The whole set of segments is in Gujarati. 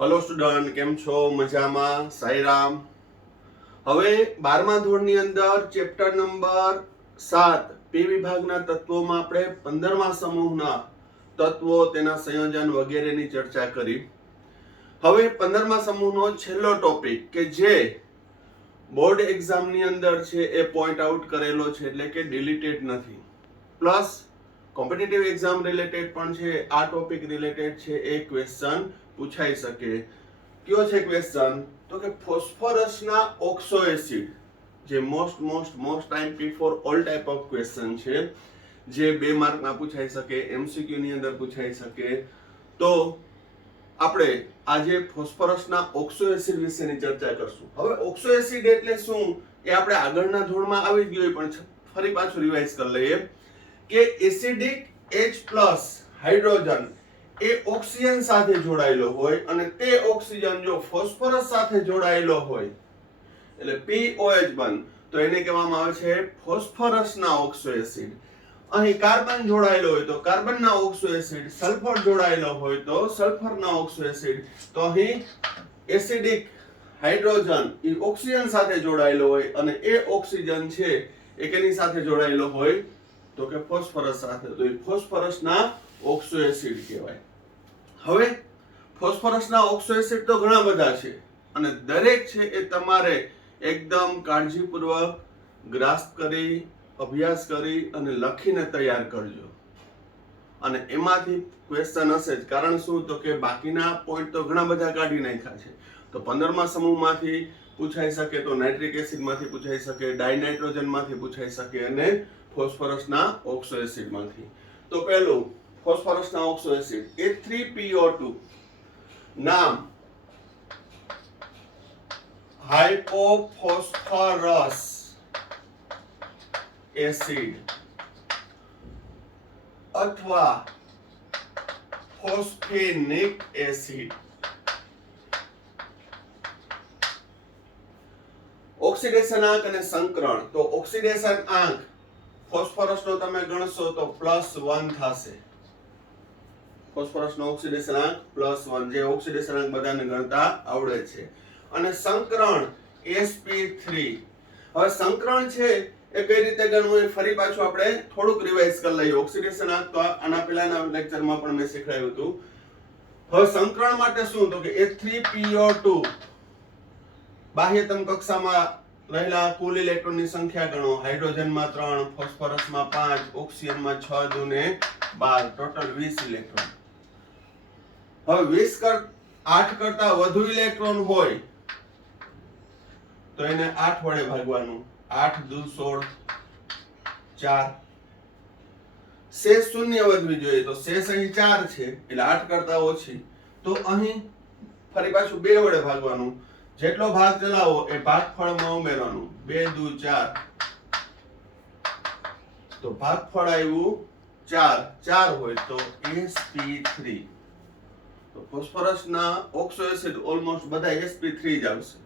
હેલો સ્ટુડન્ટ, કેમ છો? મજામાં? સાઈરામ. હવે 12મા ધોરણની અંદર ચેપ્ટર નંબર 7 પી વિભાગના તત્વોમાં આપણે 15મા સમૂહના તત્વો, તેના સંયોજન વગેરેની ચર્ચા કરી. હવે 15મા સમૂહનો છેલ્લો ટોપિક કે જે બોર્ડ એક્ઝામની અંદર છે એ પોઈન્ટ આઉટ કરેલો છે, એટલે કે ડિલીટેડ નથી, પ્લસ કોમ્પિટિટિવ એક્ઝામ રિલેટેડ પણ છે. આ ટોપિક રિલેટેડ છે એ ક્વેશ્ચન પૂછાઈ શકે. કયો છે ક્વેશ્ચન? તો કે ફોસ્ફરસના ઓક્સો એસિડ, જે most IMP for all type of question છે, જે 2 માર્કમાં પૂછાઈ શકે, એમસીક્યુ ની અંદર પૂછાઈ શકે. તો આપણે આજે ફોસ્ફરસના ઓક્સો એસિડ વિશેની ચર્ચા કરશું. હવે ઓક્સો એસિડ એટલે શું એ આપણે આગળના ધોરણમાં આવી ગયું, પણ ફરી પાછું રિવાઇઝ કરી લઈએ કે એસિડિક H+ હાઇડ્રોજન એ ઓક્સિજન સાથે જોડાયેલો હોય અને તે ઓક્સિજન જો ફોસ્ફરસ સાથે જોડાયેલો હોય એટલે POH બન, તો એને કહેવામાં આવે છે ફોસ્ફરસના ઓક્સો એસિડ. અહીં કાર્બન જોડાયેલો હોય તો કાર્બનના ઓક્સો એસિડ, સલ્ફર જોડાયેલો હોય તો સલ્ફરના ઓક્સો એસિડ. તો અહીં એસિડિક હાઇડ્રોજન એ ઓક્સિજન સાથે જોડાયેલો હોય અને એ ઓક્સિજન છે એ કેની સાથે જોડાયેલો હોય તો કે ફોસ્ફરસ સાથે. તો એ ફોસ્ફરસના ઓક્સો એસિડ કહેવાય. હવે ફોસ્ફરસના ઓક્સો એસિડ તો ઘણા બધા છે અને દરેક છે એ તમારે એકદમ કાળજીપૂર્વક ગ્રાસ્પ કરી, અભ્યાસ કરી અને લખીને તૈયાર કરજો. અને એમાંથી ક્વેશ્ચન હશે જ. કારણ શું? તો કે બાકીના પોઈન્ટ તો ઘણા બધા કાઢી નાખ્યા છે. તો 15મા સમૂહમાંથી પૂછાઈ શકે, તો નાઇટ્રિક એસિડમાંથી પૂછાઈ શકે, ડાયનાઇટ્રોજનમાંથી પૂછાઈ શકે અને ફોસ્ફરસના ઓક્સો એસિડમાંથી. તો પહેલું ફોસ્ફરસના ઓક્સો એસિડ H3PO2, નામ હાઇપોફોસ્ફરસ એસિડ અથવા ફોસ્ફેનિક એસિડ. ઓક્સિડેશન આંક અને સંકરણ. તો ઓક્સિડેશન આંક ફોસ્ફરસનો તમે ગણશો તો +1 થશે. ફોસ્ફરસનો ઓક્સિડેશન આંક +1, જે ઓક્સિડેશન આંક બધાને ગણતા આવડે છે. અને સંકરણ sp3. હવે સંકરણ છે એ કઈ રીતે ગણવું એ ફરી પાછું આપણે થોડુંક રિવાઇઝ કરી લઈએ. ઓક્સિડેશન આંક તો આના પહેલાના લેક્ચરમાં પણ મેં શીખવાડ્યું હતું. હવે સંકરણ માટે શું? તો કે H3PO2 બાહ્યતમ કક્ષામાં રહેલા કુલ ઇલેક્ટ્રોનની સંખ્યા ગણો. હાઇડ્રોજનમાં 3, ફોસ્ફરસમાં 5, ઓક્સિજનમાં 6 દુને 12, ટોટલ 20 ઇલેક્ટ્રોન. હવે 8 કરતા વધુ ઇલેક્ટ્રોન હોય તો એને 8 વડે ભાગવાનું. 8 દુ 16, 4. શેષ શૂન્ય વધવી જોઈએ, તો શેષ અહીં 4 છે એટલે 8 કરતા ઓછી, તો અહીં ફરી પાછું 2 વડે ભાગવાનું. જેટલો ભાગ ચલાવો એ ભાગફળમાં ઉમેરવાનું. 2 દુ 4, તો ભાગફળ આવ્યું 4 હોય તો sp3. તો ફોસ્ફરસના ઓક્સો એસિડ ઓલમોસ્ટ બધા sp3 જ આવશે,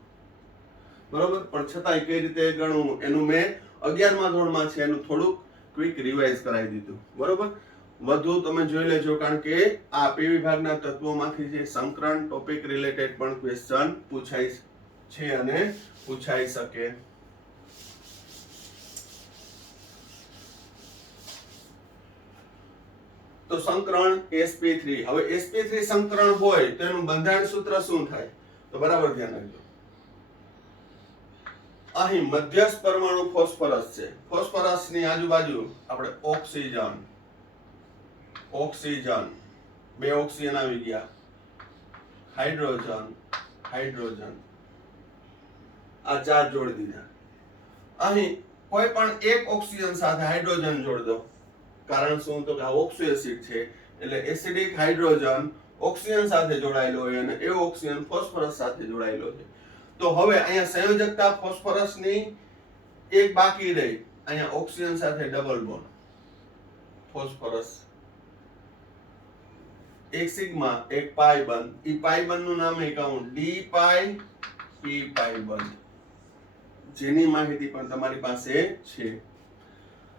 બરોબર. પણ છતાંય કઈ રીતે ગણવું એનું મેં 11મા ધોરણમાં છે એનું થોડુંક ક્વિક રિવાઇઝ કરાવી દીધું, બરોબર. વધુ તમે જોઈ લેજો, કારણ કે આ પી વિભાગના તત્વોમાંથી જે સંકરણ ટોપિક રિલેટેડ પણ ક્વેશ્ચન પૂછાય છે અને પૂછાઈ શકે. તો સંકરણ sp3. હવે sp3 સંકરણ હોય તો એનું બંધારણ સૂત્ર શું થાય? તો બરાબર ધ્યાન રાખજો. અહીં મધ્યસ્થ પરમાણુ ફોસ્ફરસ છે. ફોસ્ફરસની આજુબાજુ આપણે ઓક્સિજન 2 ઓક્સિજન આવી ગયા, હાઇડ્રોજન આ 4 જોડી દીધા. અહીં કોઈ પણ એક ઓક્સિજન સાથે હાઇડ્રોજન જોડી દો. કારણ શું? તો કે આ ઓક્સો એસિડ છે એટલે એસિડિક હાઇડ્રોજન ઓક્સિજન સાથે જોડાયેલો હોય અને એ ઓક્સિજન ફોસ્ફરસ સાથે જોડાયેલો છે. તો હવે અહીંયા સંયોજકતા ફોસ્ફરસની એક બાકી રહી. અહીંયા ઓક્સિજન સાથે ડબલ બોન્ડ ફોસ્ફરસ, એક સિગ્મા એક પાઈ બંધ. ઈ પાઈ બંધનું નામ કહું ડી પાઈ પી પાઈ બંધ, જેની માહિતી પણ તમારી પાસે છે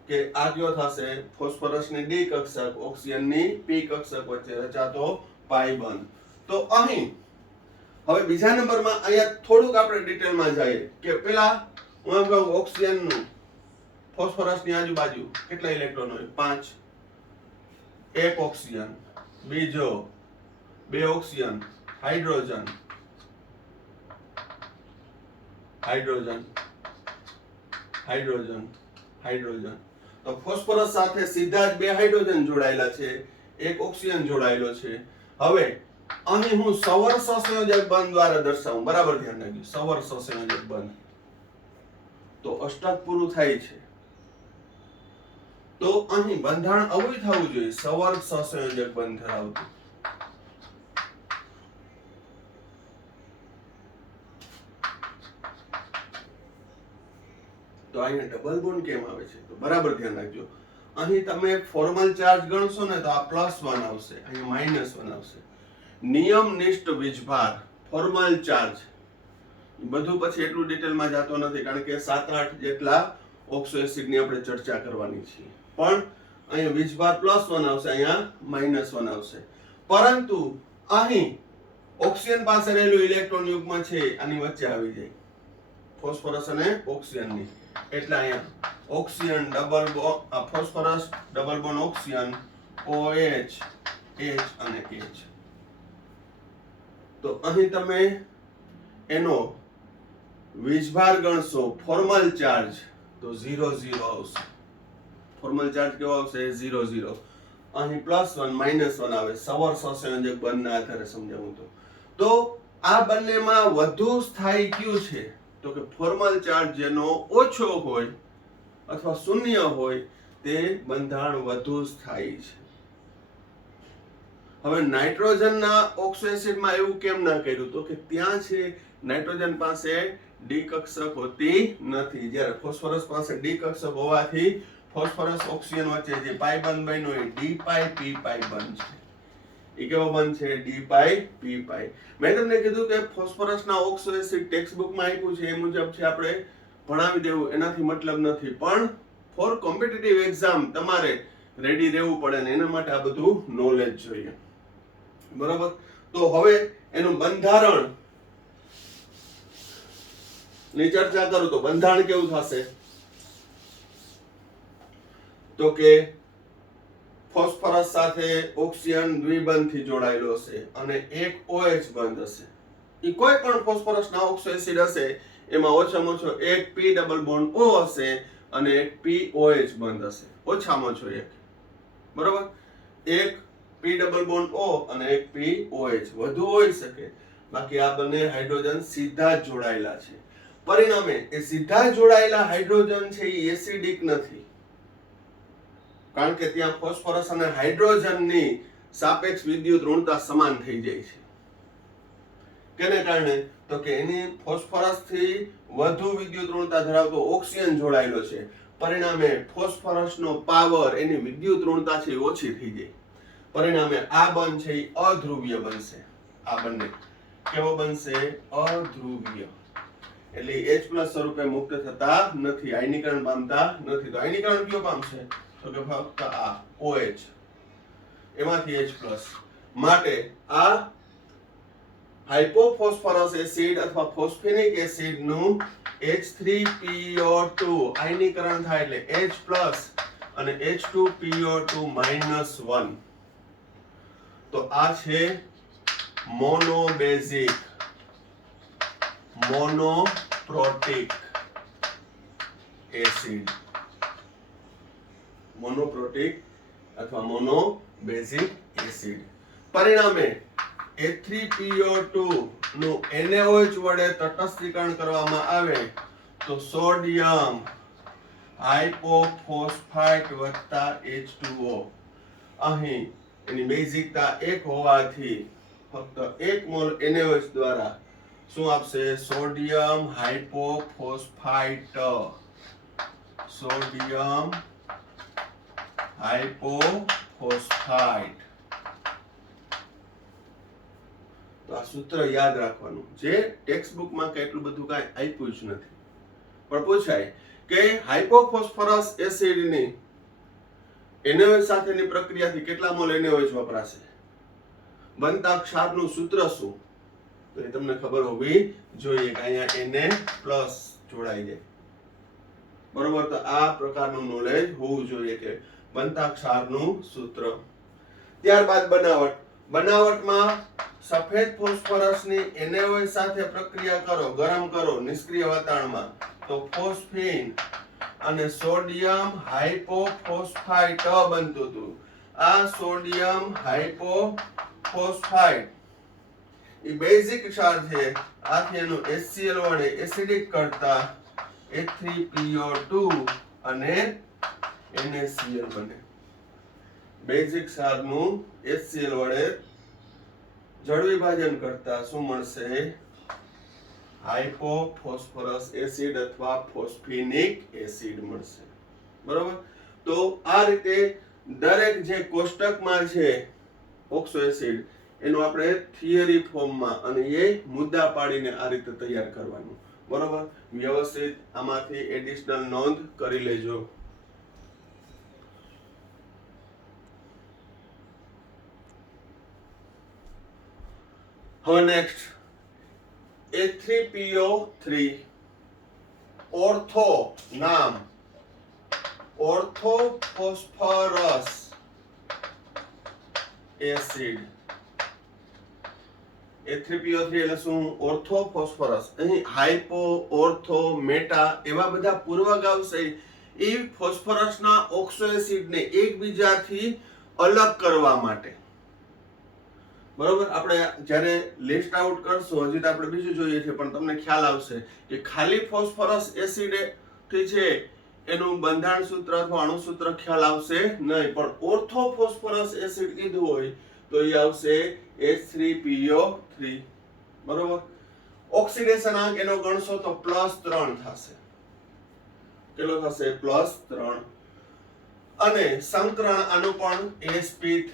કે આ કયો થશે? ફોસ્ફરસની ડી કક્ષક, ઓક્સિજનની પી કક્ષક વચ્ચે રચાતો પાઈ બંધ. તો અહીં હવે બીજા નંબરમાં અહીંયા થોડુંક આપણે ડિટેલમાં જઈએ કે પેલા હું એમ કહું ઓક્સિજનનું ફોસ્ફરસની આજુબાજુ કેટલા ઇલેક્ટ્રોન હોય? 5. એક ઓક્સિજન, બીજો 2 oxygen, hydrogen hydrogen hydrogen hydrogen. તો ફોસ્ફરસ સાથે સીધા જ 2 હાઇડ્રોજન જોડાયેલા છે, 1 ઓક્સિજન જોડાયેલો છે. હવે અહીં હું સવર સહસંયોજક બંધ દ્વારા દર્શાવું. બરાબર ધ્યાન રાખજો, સવર સહસંયોજક બંધ. તો અષ્ટક પૂરું થાય છે તો અહીં બંધારણ આવું થવું જોઈએ, સવર સહસંયોજક બંધ ધરાવતું. તો અહીંયા ડબલ બોન્ડ કેમ આવે છે? તો બરાબર ધ્યાન રાખજો, અહીં તમે ફોર્મલ ચાર્જ ગણશો ને તો આ +1 આવશે, અહીંયા -1 આવશે. નિયમનિષ્ઠ વીજભાર, ફોર્મલ ચાર્જ, બધું પછી એટલું ડિટેલમાં જતો નથી કારણ કે 7-8 જેટલા ઓક્સો એસિડની આપણે ચર્ચા કરવાની છે. પણ અહીંયા વીજભાર +1 આવશે, અહીંયા -1 આવશે. પરંતુ અહીં ઓક્સિજન પાસે રહેલું ઇલેક્ટ્રોન યુગ્મ છે આની વચ્ચે આવી જાય, ફોસ્ફરસ અને ઓક્સિજનની. એટલે અહીંયા oxygen double bond, phosphorus double bond oxygen, OH, H અને H. તો અહીં તમે એનો વીજભાર ગણશો, ફોર્મલ ચાર્જ, તો 0 0 આવશે. ફોર્મલ ચાર્જ કેવો આવશે? 0 0. અહીં +1 -1 આવે, સવર સહસંયોજક બંધના આધારે સમજાવું તો આ બંનેમાં વધુ સ્થાયી કયું છે? તો કે ફોર્મલ ચાર્જ જેનો ઓછો હોય અથવા શૂન્ય હોય તે બંધારણ વધુ સ્થાયી છે. હવે નાઇટ્રોજનના ઓક્સો એસિડમાં એવું કેમ ના કર્યું? તો કે ત્યાં છે નાઇટ્રોજન પાસે ડી કક્ષક હોતી નથી, જ્યારે ફોસ્ફરસ પાસે ડી કક્ષક હોવાથી ફોસ્ફરસ ઓક્સિજન વચ્ચે જે પાઈ બંધ બન્યો એ ડી પાઈ પી પાઈ બંધ છે. એ કેવો બંધ છે? ડી પાઈ પી પાઈ. મેં તમને કીધું કે ફોસ્ફરસના ઓક્સો એસિડ ટેક્સ્ટ બુકમાં આપ્યું છે એ મુજબ છે, આપણે ભણાવી દેવું એનાથી મતલબ નથી, પણ ફોર કોમ્પિટિટિવ એક્ઝામ તમારે રેડી રહેવું પડે ને એના માટે આ બધું નોલેજ જોઈએ. બરાબર. તો હવે એનું બંધારણ ની ચર્ચા કરું તો બંધારણ કેવું થશે? તો કે ફોસ્ફરસ સાથે ઓક્સિજન દ્વિબંધથી જોડાયેલો હશે અને એક OH બંધ હશે. એ કોઈ પણ ફોસ્ફરસના ઓક્સો એસિડ હશે એમાં ઓછામાં ઓછો એક P ડબલ બોન્ડ O હશે અને એક POH બંધ હશે, ઓછામાં ઓછો એક. બરાબર. એક P ડબલ બોન્ડ O અને એક POH, વધુ હોઈ શકે. બાકી આ બંને હાઇડ્રોજન સીધા જ જોડાયેલા છે. પરિણામે એ સીધા જોડાયેલા હાઇડ્રોજન છે એ એસિડિક નથી, કારણ કે ત્યાં ફોસ્ફરસ અને હાઇડ્રોજનની સાપેક્ષ વિદ્યુત ઋણતા સમાન થઈ જાય છે. કેને કારણે? તો કે એની ફોસ્ફરસથી વધુ વિદ્યુત ઋણતા ધરાવતો ઓક્સિજન જોડાયેલો છે. પરિણામે ફોસ્ફરસનો પાવર, એની વિદ્યુત ઋણતા છે એ ઓછી થઈ જાય. પરિણામે આ બંધ છે એ અધ્રુવીય બનશે. આ બંને કેવો બનશે? અધ્રુવીય. એટલે H+ સ્વરૂપે મુક્ત થતા નથી, આયનીકરણ પામતા નથી. તો આયનીકરણ કયો પામશે? તો કે ફક્ત આ OH, એમાંથી H+. માટે આ હાઇપોફોસ્ફરસ એસિડ અથવા ફોસ્ફેનિક એસિડ નું H3PO2 આયનીકરણ થાય એટલે H+ અને H2PO2 -1. તો આ છે મોનોબેઝિક, મોનોપ્રોટિક એસિડ. મોનોપ્રોટિક અથવા મોનોબેઝિક એસિડ. પરિણામે H3PO2 નું NaOH વડે તટસ્થીકરણ કરવામાં આવે તો સોડિયમ હાઇપોફોસ્ફાઇટ વત્તા H2O. અહીં એની બેઝિકતા 1 હોવાથી ફક્ત 1 મોલ NaOH દ્વારા શું આપશે? સોડિયમ હાઇપોફોસ્ફાઇટ. સોડિયમ હાઇપોફોસ્ફાઇટ. તો આ સૂત્ર યાદ રાખવાનું, જે ટેક્સ્ટ બુકમાં કે એટલું બધું કાંઈ આપ્યું જ નથી, પણ પૂછાય કે હાઇપોફોસ્ફરસ એસિડની NaOH સાથેની પ્રક્રિયાથી કેટલા મોલ NaOH વપરાશે? બનતા ક્ષારનું સૂત્ર શું? તો એ તમને ખબર હોવી જોઈએ કે અહીંયા Na પ્લસ જોડાઈ જાય. બરોબર, તો આ પ્રકારનું નોલેજ હોવું જોઈએ કે બનતા ક્ષારનું સૂત્ર. ત્યારબાદ બનાવટમાં સફેદ ફોસ્ફરસની NaOH સાથે પ્રક્રિયા કરો, ગરમ કરો નિષ્ક્રિય વાતાવરણમાં, તો ફોસ્ફીન અને સોડિયમ હાઇપોફોસ્ફાઇટ બનતું હતું. આ સોડિયમ હાઇપોફોસ્ફાઇટ એ બેઝિક ક્ષાર છે. આથી એનું HCl વડે એસિડિક કરતા H3PO2 અને NaCl બને. બેઝિક ક્ષારનું HCl વડે જળ વિભાજન કરતા શું મળશે? હાઇપોફોસ્ફરસ એસિડ અથવા ફોસ્ફિનિક એસિડ મળશે. બરોબર, તો આ રીતે દરેક જે કોષ્ટકમાં છે ઓક્સો એસિડ એનું આપણે થિયરી ફોર્મમાં અને એ મુદ્દા પાડીને આ રીતે તૈયાર કરવાનું. બરોબર, વ્યવસ્થિત આમાંથી એડિશનલ નોંધ કરી લેજો. હવે નેક્સ્ટ H3PO3 ઓર્થો નામ ઓર્થોફોસ્ફરસ એસિડ. H3PO3 એટલે શું? ઓર્થોફોસ્ફરસ. અહીં હાઇપો, ઓર્થો, મેટા એવા બધા પૂર્વક આવશે. એ ફોસ્ફરસના ઓક્સો એસિડને એકબીજાથી અલગ કરવા માટે. બરોબર, આપણે જ્યારે લિસ્ટ આઉટ કરશું હજી તો આપણે બીજું જોઈએ છે, પણ તમને ખ્યાલ આવશે કે ખાલી ફોસ્ફરસ એસિડ થી છે એનું બંધારણ સૂત્ર અથવા અણુસૂત્ર ખ્યાલ આવશે નહીં, પણ ઓર્થો ફોસ્ફરસ એસિડ કીધું હોય તો એ આવશે H3PO3. બરોબર, ઓક્સિડેશન આંક એનો ગણશો તો +3 થશે. કેટલો થશે? +3. અને સંકરણ આનું પણ sp3.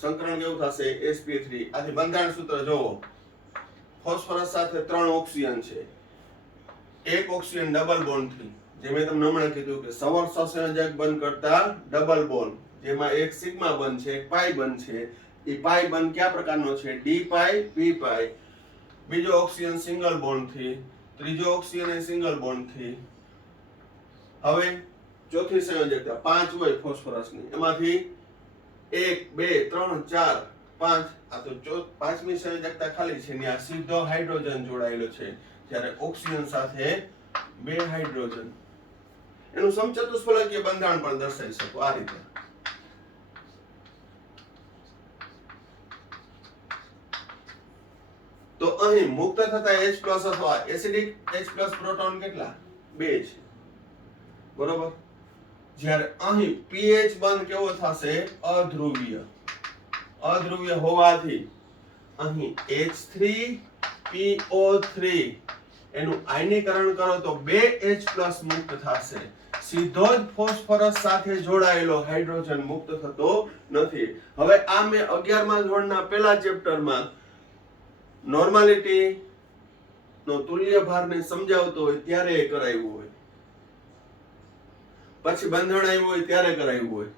સંકરણ કેવું થશે? sp3. આથી બંધારણ સૂત્ર જોવો. ફોસ્ફરસ સાથે 3 ઓક્સિજન છે, એક ઓક્સિજન ડબલ બોન્ડ થી, જે મેં તમને હમણાં કીધું કે સવર સહસંયોજક બંધ કરતા ડબલ બોન્ડ, જેમાં એક સિગ્મા બંધ છે, એક પાઈ બંધ છે. એ પાઈ બંધ કયા પ્રકારનો છે? ડી પાઈ, પી પાઈ. બીજો ઓક્સિજન સિંગલ બોન્ડ થી, ત્રીજો ઓક્સિજન એ સિંગલ બોન્ડ થી. હવે ચોથી સંયોજકતા 5 હોય ફોસ્ફરસની, એમાંથી 1 2 3 4 5, આ તો પાંચમી સંયોજકતા ખાલી છે ને આ સીધો હાઇડ્રોજન જોડાયેલો છે, જ્યારે ઓક્સિજન સાથે 2 હાઇડ્રોજન. એનું સમચતુષ્ફલકીય બંધારણ પણ દર્શાવી શકો આ રીતે. તો અહીં મુક્ત થતા H+ અથવા એસિડિક H+ પ્રોટોન કેટલા? 2 છે. બરોબર, જ્યારે અહીં pH બંધ કેવો થશે? અધ્રુવીય. અધ્રુવીય હોવાથી અહીં H3PO3 એનું આયનીકરણ કરો તો 2H+ મુક્ત થશે. સીધો જ ફોસ્ફરસ સાથે જોડાયેલો હાઇડ્રોજન મુક્ત થતો નથી. હવે આ મેં 11મા ધોરણના પહેલા ચેપ્ટરમાં નોર્માલિટી નો તુલ્ય ભારને સમજાવતો હોય ત્યારે એ કરાવ્યું હોય, પછી બંધારણ આવ્યું હોય ત્યારે કરાવ્યું હોય,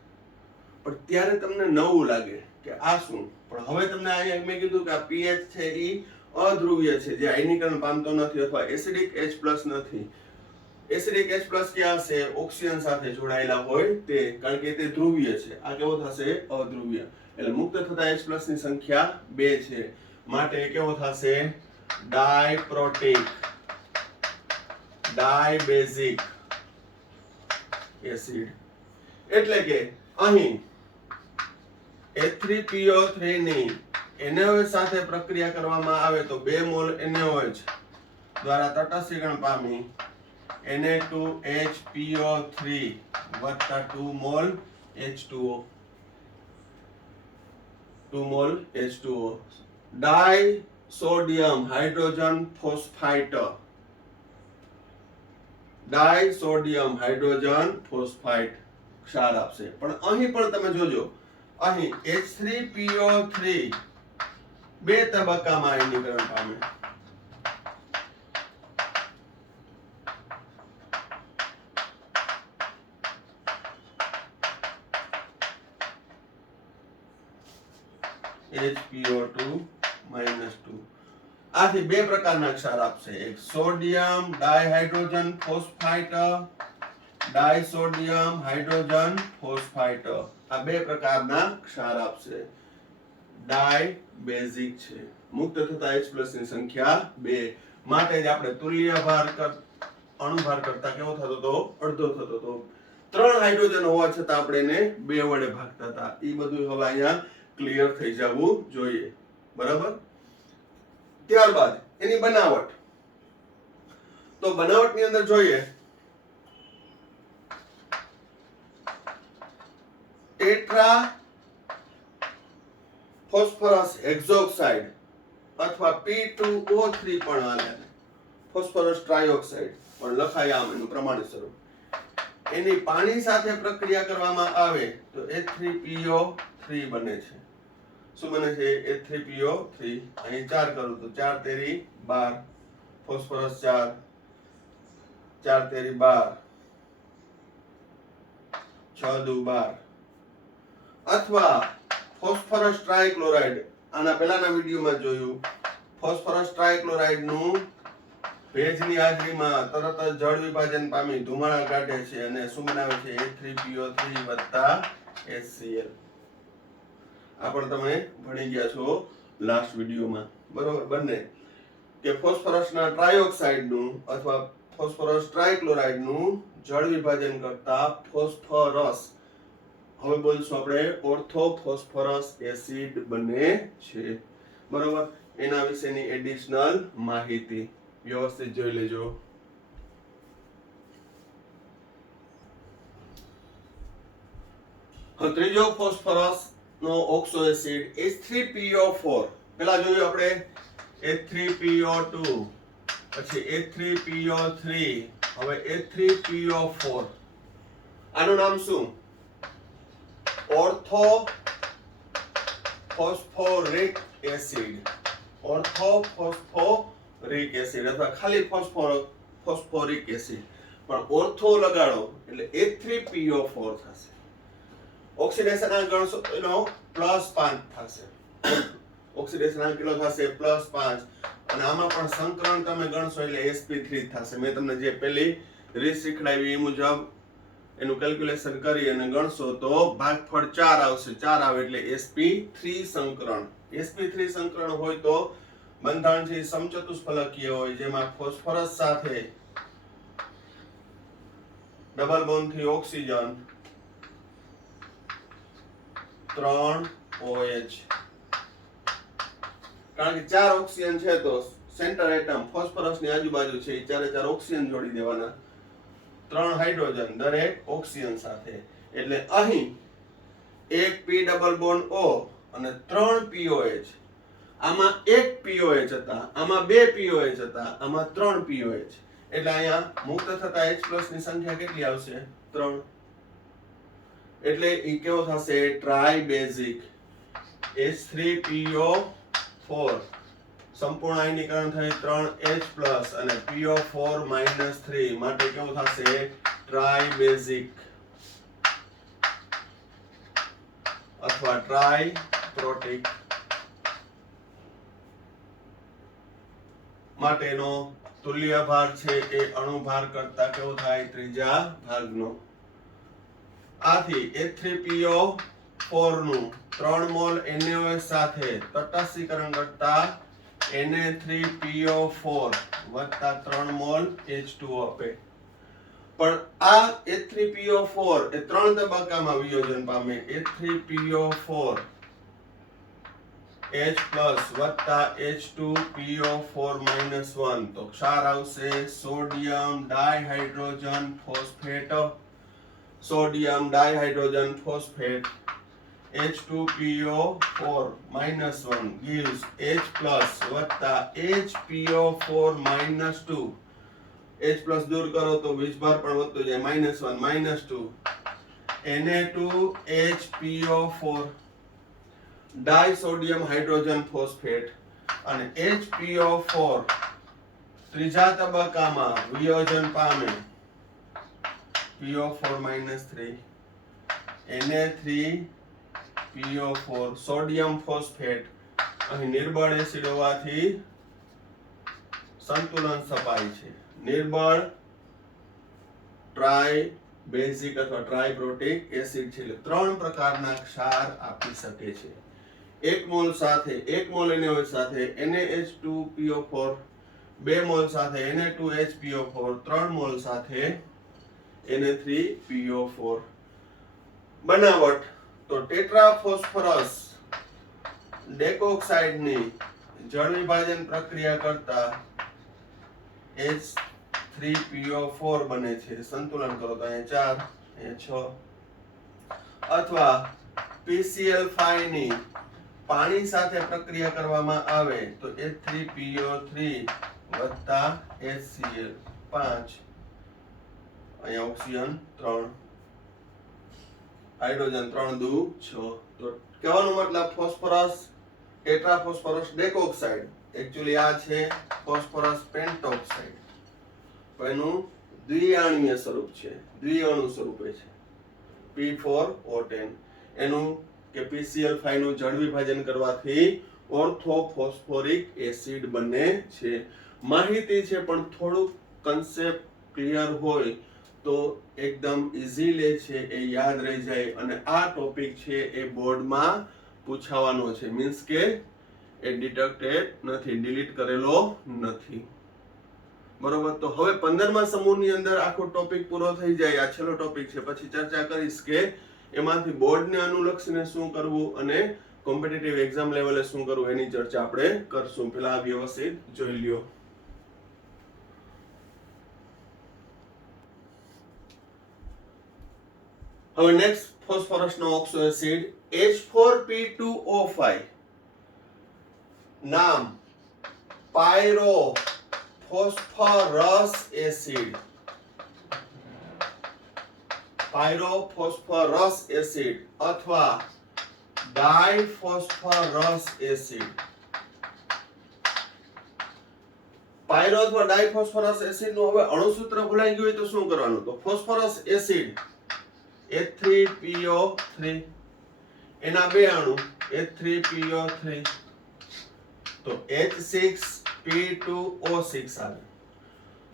પણ ત્યારે તમને નવું લાગે કે આ શું. પણ હવે તમને અહીંયા મેં કીધું કે આ pH છે એ અધ્રુવીય છે, જે આયનીકરણ પામતો નથી અથવા એસિડિક H+ નથી. એસિડિક H+ ક્યાં હશે? ઓક્સિજન સાથે જોડાયેલા હોય તે, કારણ કે તે ધ્રુવીય છે. આ કેવો થશે? અધ્રુવીય. એટલે મુક્ત થતા H+ ની સંખ્યા 2 છે, માટે કેવો થશે? ડાયપ્રોટિક, ડાયબેઝિક એસિડ. એટલે કે અહીં H3PO3 ની NaOH સાથે પ્રક્રિયા કરવામાં આવે તો 2 મોલ NaOH દ્વારા તટસ્થીકરણ પામી Na2HPO3 વત્તા 2 મોલ H2O. 2 mall H2O. ડાઈ સોડિયમ હાઇડ્રોજન ફોસ્ફાઇટ. ડાઈ સોડિયમ હાઇડ્રોજન ફોસ્ફાઇટ ક્ષાર આપશે. પણ અહીં પણ તમે જોજો, અહીં H3PO3 2 તબક્કામાં આયનીકરણ પામે. HPO2 -2. આથી બે પ્રકારના ક્ષાર આપશે, એક સોડિયમ ડાયહાઇડ્રોજન ફોસ્ફાઇટ, ડાયસોડિયમ હાઇડ્રોજન ફોસ્ફાઇટ. આ બે પ્રકારના ક્ષાર આપશે. ડાય બેઝિક છે, મુક્ત થતા H+ ની સંખ્યા 2, માટે જ આપણે તુલ્ય ભાર અણુભાર કરતા કેવો થતો હતો? અડધો થતો હતો. 3 હાઇડ્રોજન હોવા છતાં આપણે એને 2 વડે ભાગતા હતા. એ બધું હવે અહીંયા ક્લિયર થઈ જવું જોઈએ. બરાબર? ત્યારબાદ એની બનાવટ. તો બનાવટની અંદર જોઈએ ટેટ્રા ફોસ્ફરસ હેક્ઝોક્સાઇડ અથવા P2O3 પણ આને ફોસ્ફરસ ટ્રાયોક્સાઇડ પણ લખાય આમ એનું પ્રમાણિત સ્વરૂપ. એની પાણી સાથે પ્રક્રિયા કરવામાં આવે તો H3PO3 બને છે. શું બને છે? H3PO3. અહીં 4 કરું તો 4 તેરી 12, ફોસ્ફરસ 4, 4 તેરી 12, 6 દુ 12. અથવા ફોસ્ફરસ ટ્રાયક્લોરાઇડ, આના પહેલાના વિડીયોમાં જોયું, ફોસ્ફરસ ટ્રાયક્લોરાઇડ નું ભેજની હાજરીમાં તરત જ જળ વિભાજન પામી ધુમાડા કાઢે છે અને શું બનાવે છે? H3PO3 વત્તા HCl. આ પણ તમે ભણી ગયા છો લાસ્ટ વિડીયોમાં. બરોબર? બંને કે ફોસ્ફરસના ટ્રાયોક્સાઇડ નું અથવા ફોસ્ફરસ ટ્રાયક્લોરાઇડ નું જળ વિભાજન કરતા ફોસ્ફરસ, હવે બોલશું આપણે, ઓર્થોફોસ્ફરસ એસિડ બને છે. બરોબર? એના વિશેની એડિશનલ માહિતી વ્યવસ્થિત જોઈ લેજો. ત્રીજો ફોસ્ફરસ નો ઓક્સો એસિડ H3PO4. પહેલા જોયું આપણે H3PO2, પછી H3PO3, હવે H3PO4. આનું નામ શું? ઓર્થોફોસ્ફોરિક એસિડ. ઓર્થોફોસ્ફોરિક એસિડ અથવા ખાલી ફોસ્ફોરિક એસિડ, પણ ઓર્થો લગાડો એટલે H3PO4 થશે. ઓક્સિડેશન આંક ગણશો એનો +5 થશે. ઓક્સિડેશન આંક કેટલો થશે? +5. અને આમાં પણ સંકરણ તમે ગણશો એટલે sp3 થશે. મેં તમને જે પહેલી રીત શીખડાવી એ મુજબ એનું કેલ્ક્યુલેશન કરી અને ગણશો તો ભાગફળ 4 આવશે. 4 આવે એટલે sp3 સંકરણ. sp3 સંકરણ હોય તો બંધારણ છે સમચતુષ્ફલકીય હોય, જેમાં ફોસ્ફરસ સાથે ડબલ બોન્ડ થી ઓક્સિજન 3 OH. કારણ કે 4 ઓક્સિજન છે તો સેન્ટર એટમ ફોસ્ફરસ ની આજુબાજુ છે, એ 4 ઓક્સિજન જોડી દેવાના. 3 હાઇડ્રોજન દરેક ઓક્સિજન સાથે, એટલે અહીં એક P ડબલ બોન્ડ O અને 3 POH. આમાં એક POH હતા, આમાં 2 POH હતા, આમાં 3 POH. એટલે અહીંયા મુક્ત થતા H+ ની સંખ્યા કેટલી આવશે? 3. એટલે ઈ કેવો થશે? Try basic. H3PO4 સંપૂર્ણ આયનીકરણ થઈ 3H+ અને PO4 -3, માટે કેવું થશે? ટ્રાય બેઝિક અથવા ટ્રાય પ્રોટિક. માટેનો તુલ્ય ભાર છે એ અણુભાર કરતા કેવો થાય? ત્રીજા ભાગનો. આથી H3PO4 નું 3 મોલ NaOH સાથે તટસ્થીકરણ કરતા Na3PO4 વત્તા 3 મોલ H2O આપે. પણ આ H3PO4 એ 3 તબક્કામાં વિયોજન પામે. H3PO4 H+ વત્તા H2PO4 -1, તો ક્ષાર આવશે sodium dihydrogen phosphate. Sodium dihydrogen phosphate H2PO4 -1 gives H+ વત્તા HPO4 -2. H+ દૂર કરો તો વીજભાર પણ વધતો જાય, -1 -2. Na2HPO4 ડાયસોડિયમ હાઇડ્રોજન ફોસ્ફેટ અને HPO4 ત્રીજા તબક્કામાં વિયોજન પામે. PO4 -3 Na3 PO4 sodium phosphate અહીં નિર્બળ એસિડ હોવાથી સંતુલન સપાય છે. નિર્બળ ટ્રાય બેઝિક અથવા ટ્રાઇપ્રોટિક એસિડ છે. એટલે 3 પ્રકારના ક્ષાર આપી શકે છે. 1 મોલ સાથે 1 મોલ NaOH સાથે NaH2PO4, 2 મોલ સાથે Na2HPO4, 3 મોલ સાથે Na3PO4. બનાવટ તો ટેટ્રાફોસ્ફરસ ડેકોક્સાઇડની જળ વિભાજન પ્રક્રિયા કરતા H3PO4 બને છે. સંતુલન કરો તો અહીંયા 4, અહીંયા 6. અથવા PCl5 ની પાણી સાથે પ્રક્રિયા કરવામાં આવે તો H3PO3 વત્તા HCl5, અહીંયા ઓક્સિજન 3, હાઇડ્રોજન 3 દુ 6. તો કહેવાનો મતલબ ફોસ્ફરસ ટેટ્રાફોસ્ફરસ ડેકોક્સાઇડ એક્ચ્યુઅલી આ છે ફોસ્ફરસ પેન્ટોક્સાઇડ, પણ એનું દ્વિઆણ્વીય સ્વરૂપ છે, દ્વિઅણુ સ્વરૂપે છે P4O10. એનું કે PCl5 નું જળ વિભાજન કરવાથી ઓર્થોફોસ્ફોરિક એસિડ બને છે. માહિતી છે પણ થોડુંક કન્સેપ્ટ ક્લિયર હોય તો એકદમ ઇઝીલી છે એ યાદ રહી જાય. અને આ ટોપિક છે એ બોર્ડમાં પૂછાવાનો છે, મીન્સ કે એ ડિડક્ટેડ નથી, ડિલીટ કરેલો નથી. બરોબર. તો હવે 15મા સમૂહની અંદર આખો ટોપિક પૂરો થઈ જાય. આ છેલ્લો ટોપિક છે. પછી ચર્ચા કરીશ કે એમાંથી બોર્ડને અનુલક્ષીને શું કરવું અને કોમ્પિટિટિવ એક્ઝામ લેવલે શું કરવું એની ચર્ચા આપણે કરશું. પેલા વ્યવસ્થિત જોઈ લ્યો. હવે નેક્સ્ટ ફોસ્ફરસનો ઓક્સો એસિડ H4P2O5. નામ પાયરોફોસ્ફરસ એસિડ. પાયરોફોસ્ફરસ એસિડ અથવા ડાયફોસ્ફરસ એસિડ. પાયરો અથવા ડાયફોસ્ફરસ એસિડ નું હવે અણુસૂત્ર ભૂલાઈ ગયું હોય તો શું કરવાનું? તો ફોસ્ફરસ એસિડ H3PO3, એના બે અણુ H3PO3, તો H6P2O6 આવે.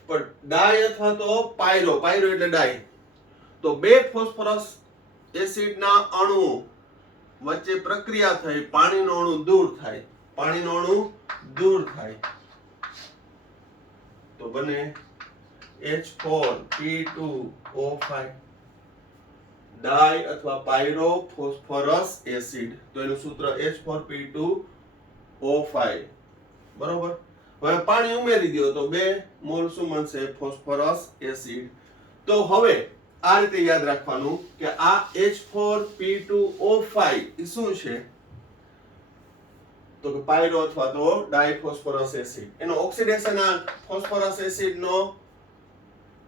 પણ ડાય અથવા તો પાયરો, પાયરો એટલે ડાય, તો બે ફોસ્ફરસ એસિડના અણુ વચ્ચે પ્રક્રિયા થઈ, પાણીનો અણુ દૂર થાય, પાણીનો અણુ દૂર થાય તો બને H4P2O5, ડાય અથવા પાયરોફોસ્ફરસ એસિડ. તો એનું સૂત્ર H4P2O5. બરોબર. હવે પાણી ઉમેરી દો તો 2 મોલ શું બનશે? Phosphorus acid. તો હવે આ રીતે યાદ રાખવાનું કે આ H4P2O5 એ શું છે? તો કે પાયરો અથવા તો ડાયફોસ્ફરસ એસિડ. એનો ઓક્સિડેશન આ ફોસ્ફરસ એસિડનો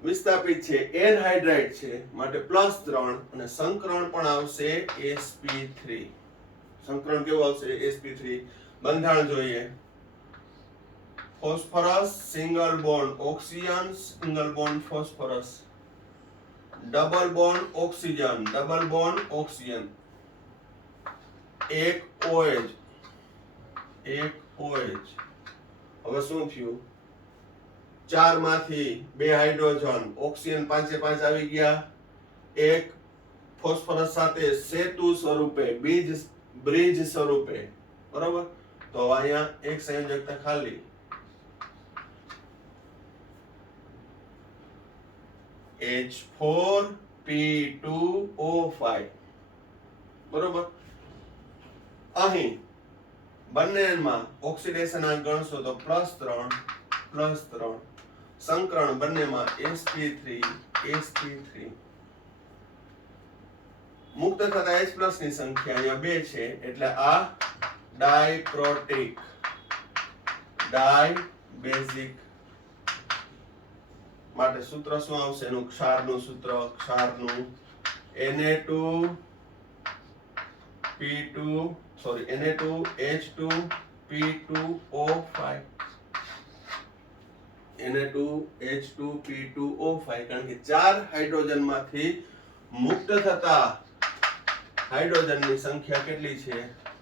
વિસ્થાપિત છે, એનહાઇડ્રાઇડ છે, માટે +3, અને સંકરણ પણ આવશે sp3. સંકરણ કેવું આવશે? sp3. બંધારણ જોઈએ. Phosphorus single bond oxygen, single bond phosphorus, double bond oxygen, double bond oxygen, એક OH, એક OH. હવે શું થયું? 4 માંથી 2 હાઇડ્રોજન, ઓક્સિજન 5 એ 5 આવી ગયા, એક ફોસ્ફરસ સાથે સેતુ સ્વરૂપે, બ્રિજ સ્વરૂપે. બરોબર. તો અહીંયા એક સંયોજકતા ખાલી, H4P2O5. બરોબર. અહીં બંનેમાં ઓક્સિડેશન આંક ગણશો તો +3, સંકરણ બંનેમાં sp3, sp3. મુક્ત થતા H+ ની સંખ્યા અહીંયા 2 છે, એટલે આ ડાયપ્રોટિક, ડાયબેઝિક. માટે સૂત્ર શું આવશે એનું? ક્ષારનું સૂત્ર, ક્ષારનું Na2H2P2O5, Na2H2P2O5. કારણ કે 4 હાઇડ્રોજન માંથી મુક્ત થતા હાઇડ્રોજનની સંખ્યા કેટલી છે?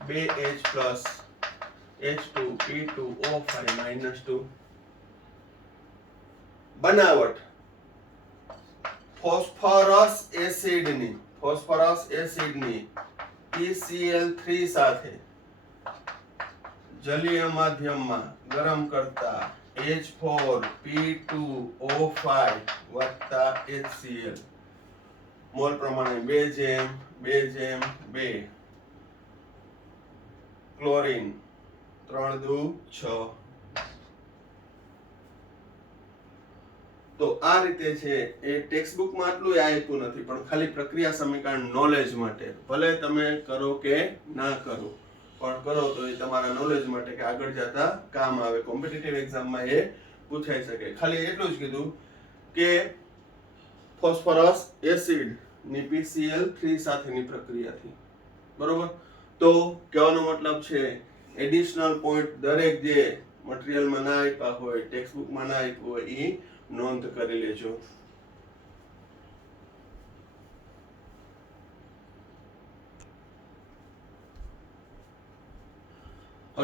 2H+ H2P2O5 -2. બનાવટ ફોસ્ફરસ એસિડની PCl3 સાથે જલીય માધ્યમમાં ગરમ કરતા H4P2O5 વત્તા HCl મોલ પ્રમાણે 2:2:2 ક્લોરીન 3:2:6 તો આ રીતે છે એ ટેક્સ્ટ બુકમાં આટલું આપ્યું નથી પણ ખાલી પ્રક્રિયા સમીકરણ નોલેજ માટે ભલે તમે કરો કે ના કરો પણ કરો તો એ તમારા નોલેજ માટે કે આગળ જતા કામ આવે કોમ્પિટિટિવ એક્ઝામમાં એ પૂછાઈ શકે ખાલી એટલું જ કીધું કે ફોસ્ફરસ એસિડ ની PCl3 સાથેની પ્રક્રિયાથી બરોબર તો કહેવાનો મતલબ છે એડિશનલ પોઈન્ટ દરેક જે મટીરીયલમાં ના આપ્યા હોય ટેક્સ્ટ બુકમાં ના આપ્યું હોય એ નોંધ કરી લેજો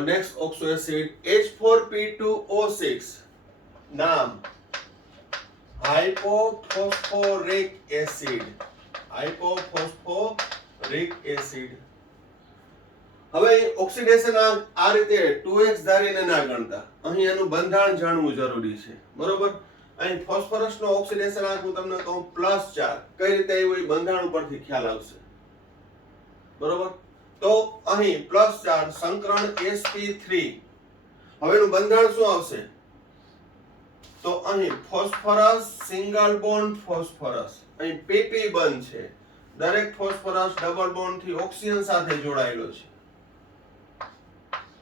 નેક્સ્ટ ઓક્સો એસિડ H4P2O6 નામ હાઇપોફોસ્ફોરિક એસિડ હવે ઓક્સિડેશન આ રીતે 2x ધારીને ના ગણતા અહીં એનું બંધારણ જાણવું જરૂરી છે બરોબર અહીં ફોસ્ફરસનો ઓક્સિડેશન આંક હું તમને કહું +4 કઈ રીતે આવ્યું એ બંધારણ પરથી ખ્યાલ આવશે બરોબર તો અહીં +4 સંકરણ sp3 હવે એનું બંધારણ શું આવશે તો અહીં ફોસ્ફરસ સિંગલ બોન્ડ ફોસ્ફરસ અહીં pp બંધ છે દરેક ફોસ્ફરસ ડબલ બોન્ડ થી ઓક્સિજન સાથે જોડાયેલો છે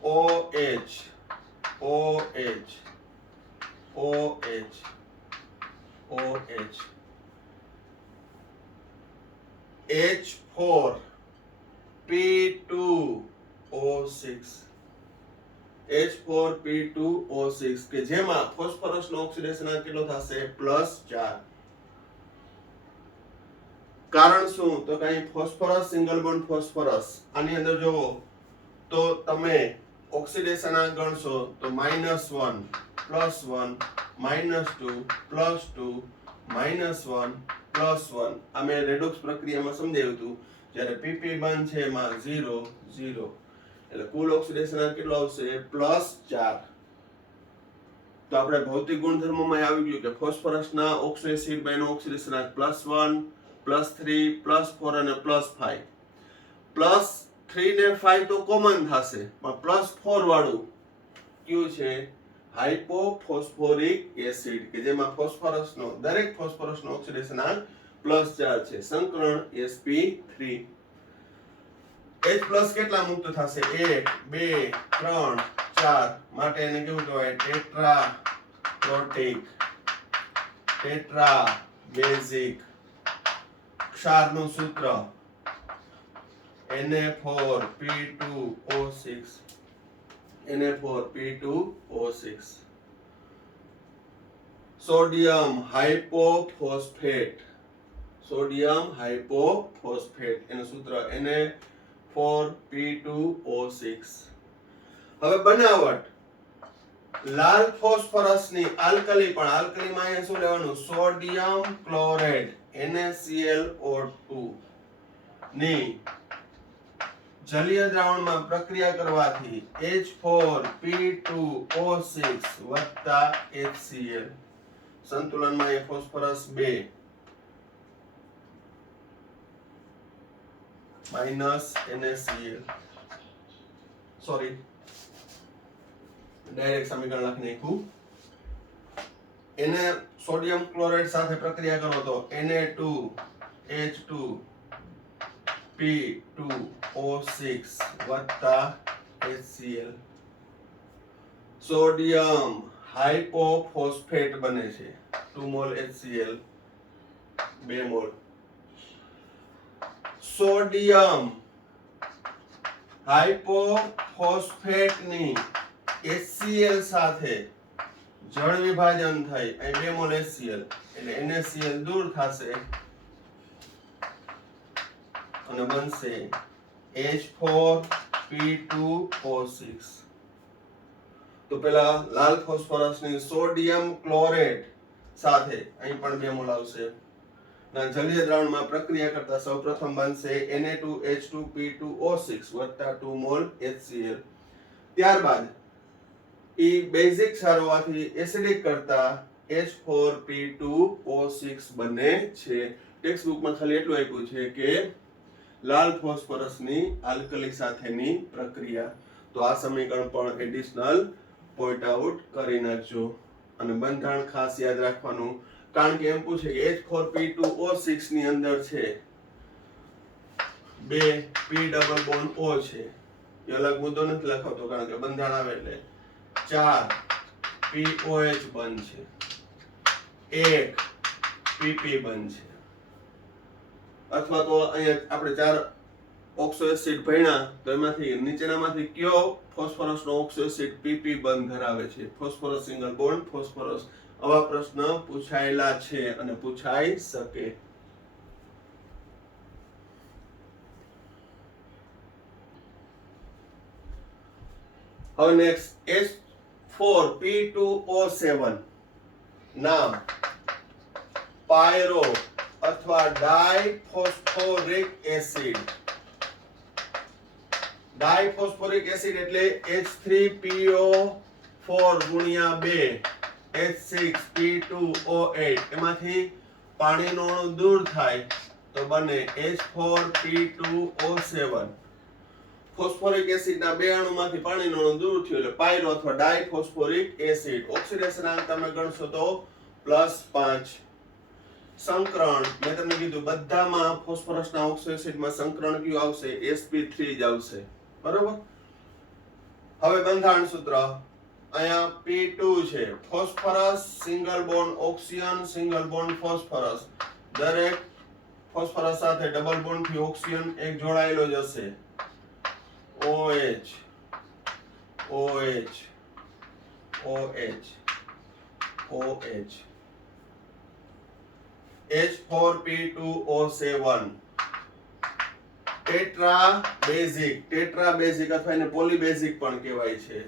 OH H4P2O6 કે જેમાં ફોસ્ફરસનો ઓક્સિડેશન કેટલો થશે +4 કારણ શું તો કઈ ફોસ્ફરસ સિંગલ બોન્ડ ફોસ્ફરસ આની અંદર જોવો તો તમે ઓક્સિડેશન આંક ગણશો તો -1 +1 -2 +2 -1 +1 આ મેં રેડોક્સ પ્રક્રિયામાં સમજાવ્યું હતું જ્યારે PP બંધ છે એમાં 0 0 એટલે કુલ ઓક્સિડેશન આંક કેટલો આવશે +4 તો આપણે ભૌતિક ગુણધર્મોમાં આવી ગયું કે ફોસ્ફરસના ઓક્સો એસિડ બેનો ઓક્સિડેશન આંક +1 +3 +4 અને +5 +3 ને 5 તો કોમન થશે પણ +4 વાળું કયું છે હાઇપોફોસ્ફોરિક એસિડ કે જેમાં ફોસ્ફરસનો દરેક ફોસ્ફરસનો ઓક્સિડેશન આંક +4 છે સંકરણ sp3 H+ કેટલા મુક્ત થશે 1 2 3 4 માટે એને કેવું કહેવાય ટેટ્રા બેઝિક ક્ષારનું સૂત્ર Na4P2O6 સોડિયમ હાઇપોફોસ્ફેટ એનું સૂત્ર Na4P2O6 હવે બનાવટ લાલ ફોસ્ફરસની આલ્કલી પણ આલ્કલીમાં અહીંયા શું લેવાનું સોડિયમ ક્લોરાઇડ NaClO2 ની જલીય દ્રાવણમાં પ્રક્રિયા કરવાથી H4P2O6 વત્તા HCl સંતુલનમાં એ phosphorus 2 minus NaCl sorry direct સમીકરણ લખી નાખ્યું એને સોડિયમ ક્લોરાઇડ સાથે પ્રક્રિયા કરો તો Na2H2P2O6 વત્તા HCl સોડિયમ હાઇપોફોસ્ફેટ બને છે 2 મોલ HCl 2 મોલ સોડિયમ હાઇપોફોસ્ફેટની HCl સાથે જળ વિભાજન થઈ અહીં 2 મોલ HCl એટલે NaCl દૂર થશે અને બનશે H4P2O6 તો પેલા લાલ ફોસ્ફરસની સોડિયમ ક્લોરેટ સાથે અહીં પણ 2 મોલ આવશે. ના જલીય દ્રાવણમાં પ્રક્રિયા કરતા સૌપ્રથમ બનશે Na2H2P2O6 વત્તા 2 મોલ HCl. ત્યારબાદ બેઝિક ક્ષાર હોવાથી એસિડિક કરતા H4P2O6 બને છે. ટેક્સ્ટ બુકમાં ખાલી એટલું આપ્યું છે કે લાલ ફોસ્ફરસની આલ્કલી સાથેની પ્રક્રિયા. તો આ સમીકરણ પણ એડિશનલ પોઈન્ટ આઉટ કરી નાખજો. અને બંધારણ ખાસ યાદ રાખવાનું, કારણ કે એમ પૂછે કે H4P2O6 ની અંદર છે 2 P ડબલ બોન્ડ O છે. એ અલગ મુદ્દો નથી લખાવતો, કારણ કે બંધારણ આવે એટલે 4 POH બંધ છે, 1 PP બંધ છે. અથવા તો અહીંયા આપણે 4 ઓક્સો એસિડ ભણ્યા, તો એમાંથી નીચેનામાંથી કયો ફોસ્ફરસનો ઓક્સો એસિડ PP બંધ ધરાવે છે? Phosphorus single bond phosphorus. આવા પ્રશ્ન પૂછાયેલા છે અને પૂછાઈ શકે. હવે નેક્સ્ટ H4P2O7 નામ પાયરો અથવા ડાયફોસ્ફોરિક એસિડ. ડાયફોસ્ફોરિક એસિડ એટલે H3PO4 ગુણ્યા 2 H6P2O8. એમાંથી પાણીનો અણુ દૂર થાય તો બને H4P2O7. ફોસ્ફોરિક એસિડના 2 અણુમાંથી પાણીનો અણુ દૂર થયો એટલે પાયરો અથવા ડાયફોસ્ફોરિક એસિડ. ઓક્સિડેશન આંક તમે ગણશો તો +5. સંકરણ મેં તમને કીધું બધામાં ફોસ્ફરસના ઓક્સો એસિડમાં સંકરણ કયું આવશે? sp3 જ આવશે. બરોબર. હવે બંધારણ સૂત્ર અહીંયા P2 છે, phosphorus single bond oxygen single bond phosphorus. દરેક ફોસ્ફરસ સાથે ડબલ બોન્ડ થી ઓક્સિજન એક જોડાયેલો જ હશે. OH OH OH OH. H4P2O7 ટેટ્રાબેઝિક અથવા એને પોલીબેઝિક પણ કહેવાય છે.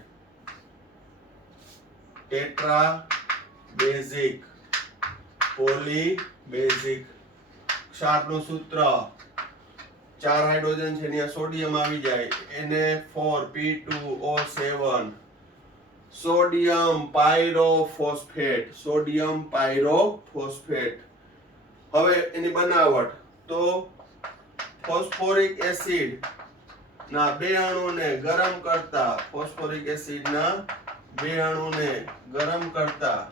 ટેટ્રાબેઝિક પોલીબેઝિક. ક્ષારનું સૂત્ર 4 હાઇડ્રોજન છે, ત્યાં સોડિયમ આવી જાય, Na4P2O7. Sodium pyrophosphate. Sodium pyrophosphate. હવે એની બનાવટ તો ફોસ્ફોરિક એસિડ ના 2 અણુને ગરમ કરતા, ફોસ્ફોરિક એસિડના 2 અણુને ગરમ કરતા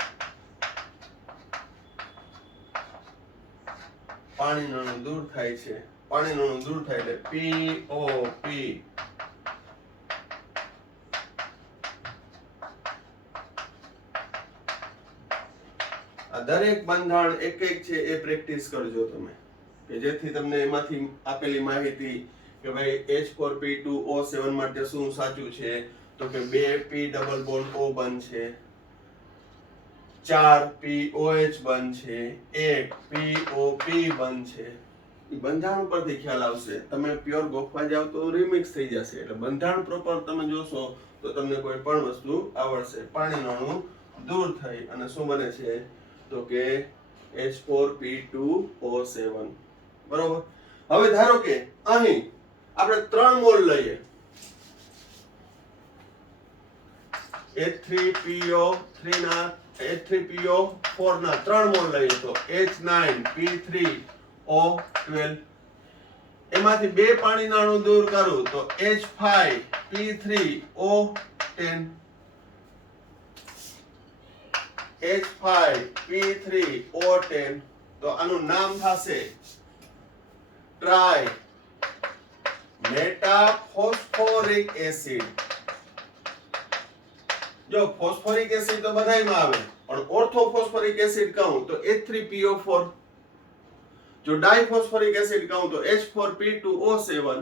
પાણીનો અણુ દૂર થાય છે. પાણીનો અણુ દૂર થાય એટલે POP. આ દરેક બંધારણ એક એક છે એ પ્રેક્ટિસ કરજો તમે, કે જેથી તમને એમાંથી આપેલી માહિતી કે ભાઈ H4P2O7 માટે શું સાચું છે, તો કે 2 P ડબલ બોન્ડ O બંધ છે, 4 POH બંધ છે, 1 POP બંધ છે. એ બંધારણ પરથી ખ્યાલ આવશે. તમે પ્યોર ગોખવા જાવ તો રિમિક્સ થઈ જશે. એટલે બંધારણ પ્રોપર તમે જોશો તો તમને કોઈ પણ વસ્તુ આવડશે. પાણીનો અણુ દૂર થઈ અને શું બને છે તો કે H4P2O7. બરોબર. હવે ધારો કે અહીં આપણે 3 મોલ લઈએ, H3PO4 ના 3 મોલ લઈએ તો H9P3O12. એમાંથી 2 પાણીના અણુ દૂર કરું તો H5P3O10. H5P3O10. તો આનું નામ થશે ટ્રાય મેટાફોસ્ફોરિક એસિડ. જો ફોસ્ફોરિક એસિડ તો બધાયમાં આવે, પણ ઓર્થોફોસ્ફોરિક એસિડ કહું તો H3PO4. જો ડાયફોસ્ફોરિક એસિડ કહું તો H4P2O7.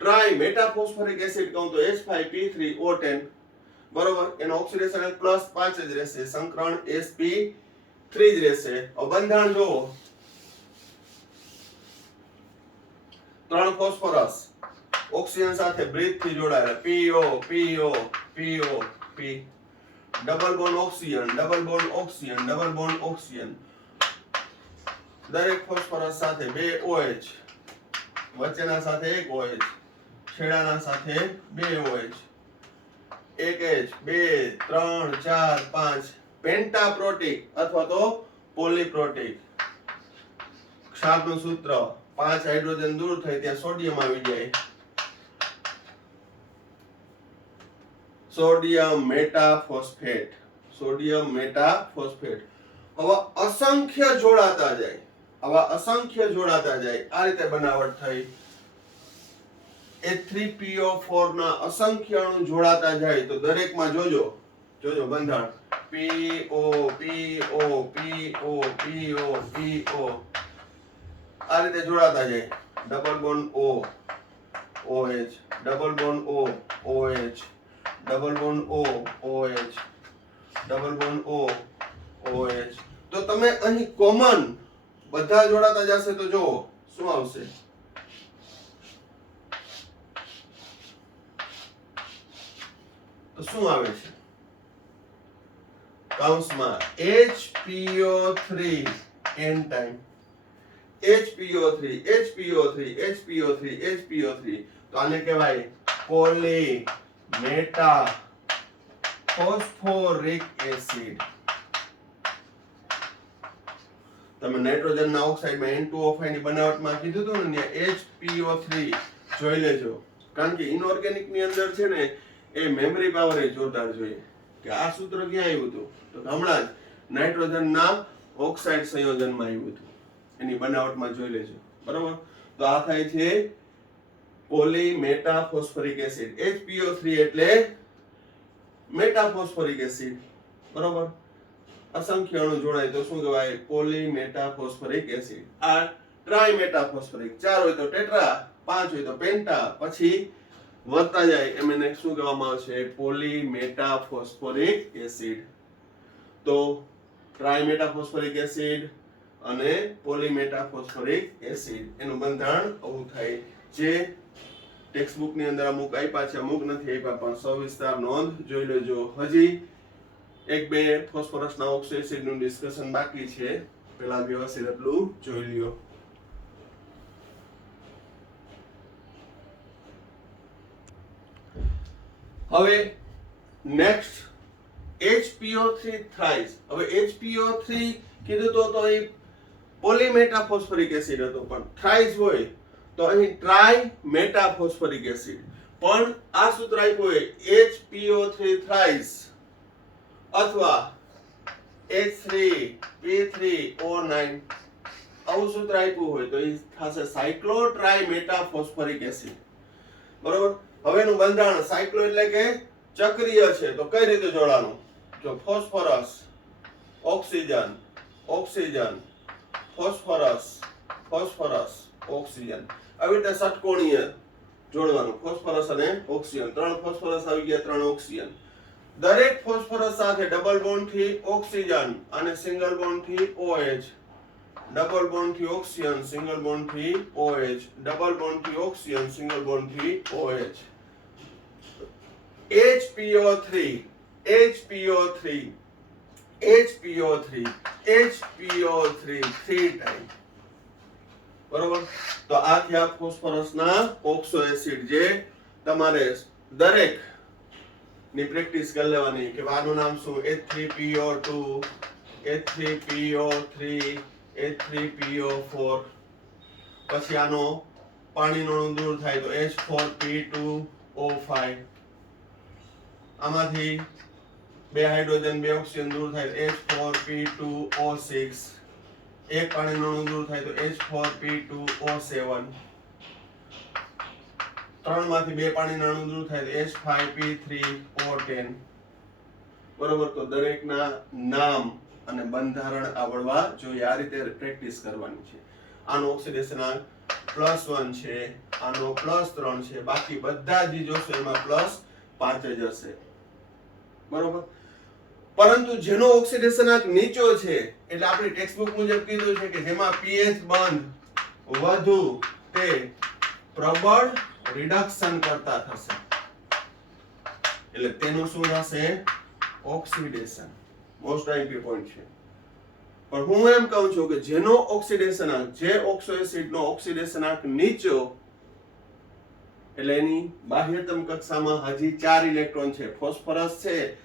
ટ્રાય મેટાફોસ્ફોરિક એસિડ કહું તો H5P3O10. બરોબર. એનો ઓક્સિડેશન +5 જ રહેશે, સંકરણ sp3 જ રહેશે. બંધારણ જોવો, 3 ફોસ્ફરસ ઓક્સિજન સાથે બ્રિજ થી જોડાયેલા PO PO PO P. Double bond oxygen, double bond oxygen, double bond oxygen. દરેક ફોસ્ફરસ સાથે 2 OH, વચ્ચેના સાથે 1 OH, છેડાના સાથે 2 OH, 1 H, 2, 3, 4, 5 પેન્ટાપ્રોટિક અથવા તો પોલીપ્રોટિક. ક્ષારનું સૂત્ર 5 હાઇડ્રોજન દૂર થઈ ત્યાં સોડિયમ આવી જાય. Sodium metaphosphate, sodium metaphosphate. આવા અસંખ્ય જોડાતા જાય, આવા અસંખ્ય જોડાતા જાય. આ રીતે બનાવટ થઈ. H3PO4 ના અસંખ્ય અણુ જોડાતા જાય તો દરેકમાં જોજો બંધારણ PO PO PO PO PO આ રીતે જોડાતા જાય. Double bond O OH, double bond O OH, double bond O OH, double bond O OH. તો તમે અહીં કોમન બધા જોડાતા જશે તો જો શું આવશે? તો શું આવે છે? કૌંસમાં HPO3 n time HPO3 HPO3 HPO3 HPO3. તો આને કહેવાય પોલી મેટા ફોસ્ફોરિક એસિડ. તમે નાઇટ્રોજનના ઓક્સાઇડમાં N2O5 ની બનાવટમાં કીધું હતું ને ત્યાં HPO3 જોઈ લેજો, કારણ કે ઇનઓર્ગેનિક ની અંદર છે ને એ મેમરી પાવર એ જોરદાર જોઈએ કે આ સૂત્ર ક્યાં આવ્યું હતું, તો હમણાં જ નાઇટ્રોજનના ઓક્સાઇડ સંયોજનમાં આવ્યું હતું, એની બનાવટમાં જોઈ લેજો. બરોબર. તો આ થાય છે પોલી મેટાફોસ્ફોરિક એસિડ. HPO3 એટલે મેટાફોસ્ફોરિક એસિડ. બરોબર. અસંખ્ય અણુ જોડાય તો શું કહેવાય? Poly metaphosphoric acid. આ ટ્રાય મેટાફોસ્ફોરિક, 4 હોય તો ટેટ્રા, 5 હોય તો પેન્ટા, પછી વધતા જાય એમ એને શું કહેવામાં આવે છે? Poly metaphosphoric acid. તો ટ્રાય મેટાફોસ્ફોરિક એસિડ અને પોલી મેટાફોસ્ફોરિક એસિડ એનું બંધારણ આવું થાય. જે ટેક્સ્ટબુક ની અંદર અમુક આપ્યા છે, અમુક નથી આપ્યા, પણ સવિસ્તાર નોંધ જોઈ લેજો. હજી 1-2 ફોસ્ફરસના ઓક્સો એસિડ નું ડિસ્કશન બાકી છે, પેલા વ્યવસ્થિત એટલું જોઈ લ્યો. હવે નેક્સ્ટ HPO3 થ્રાઇસ. હવે HPO3 કીધું તો એ પોલી મેટાફોસ્ફોરિક એસિડ હતો, પણ થ્રાઇસ હોય તો અહીં ટ્રાય મેટાફોસ્ફોરિક એસિડ. પણ આ સૂત્ર આપ્યું હોય HPO3 થ્રાઇસ અથવા H3P3O9, આવું સૂત્ર આપ્યું હોય તો એ થશે સાયક્લોટ્રાય મેટાફોસ્ફોરિક એસિડ. બરોબર. હવે એનું બંધારણ સાયક્લો એટલે કે ચક્રીય છે, તો કઈ રીતે જોડાનું? જો phosphorus oxygen oxygen phosphorus phosphorus oxygen, આવી રીતે ષટકોણીય જોડવાનું. ફોસ્ફરસ અને ઓક્સિજન, 3 ફોસ્ફરસ આવી ગયા, 3 ઓક્સિજન. દરેક ફોસ્ફરસ સાથે ડબલ બોન્ડ થી ઓક્સિજન અને સિંગલ બોન્ડ થી OH, ડબલ બોન્ડ થી ઓક્સિજન સિંગલ બોન્ડ થી OH, ડબલ બોન્ડ થી ઓક્સિજન સિંગલ બોન્ડ થી OH. HPO3 HPO3 HPO3 HPO3 3 time. બરોબર. તો આ થયા ફોસ્ફરસના ઓક્સો એસિડ, જે તમારે દરેક ની પ્રેક્ટિસ કરી લેવાની કે આનું નામ શું? H3PO2 H3PO3 H3PO4. પછી આનો પાણીનો અણુ દૂર થાય તો H4P2O5. આમાંથી 2 હાઇડ્રોજન 2 ઓક્સિજન દૂર થાય તો H4P2O6. એક પાણીનો અણુ દૂર થાય તો H4P2O7. 3 માંથી 2 પાણીના અણુ દૂર થાય તો H5P3O10. બરોબર. તો દરેકના નામ અને બંધારણ આવડવા જોઈએ. આ રીતે પ્રેક્ટિસ કરવાની છે. આનો ઓક્સિડેશન +1 છે, આનો +3 છે, બાકી બધા જ જોશો એમાં +5 જ હશે. બરોબર. પરંતુ જેનો ઓક્સિડેશન આંક નીચો છે, એટલે આપણી ટેક્સ્ટબુક મુજબ કીધું છે કે જેમાં pH બંધ વધુ તે પ્રબળ રિડક્શન કરતા થશે. એટલે તેનું શું થશે? ઓક્સિડેશન મોસ્ટ આઈમ્પી પોઈન્ટ છે. પણ હું એમ કહું છું કે જેનો ઓક્સિડેશન આંક, જે ઓક્સો એસિડનો ઓક્સિડેશન આંક નીચો, એટલે એની બાહ્યતમ કક્ષામાં હજી 4 ઇલેક્ટ્રોન છે. ફોસ્ફરસ છે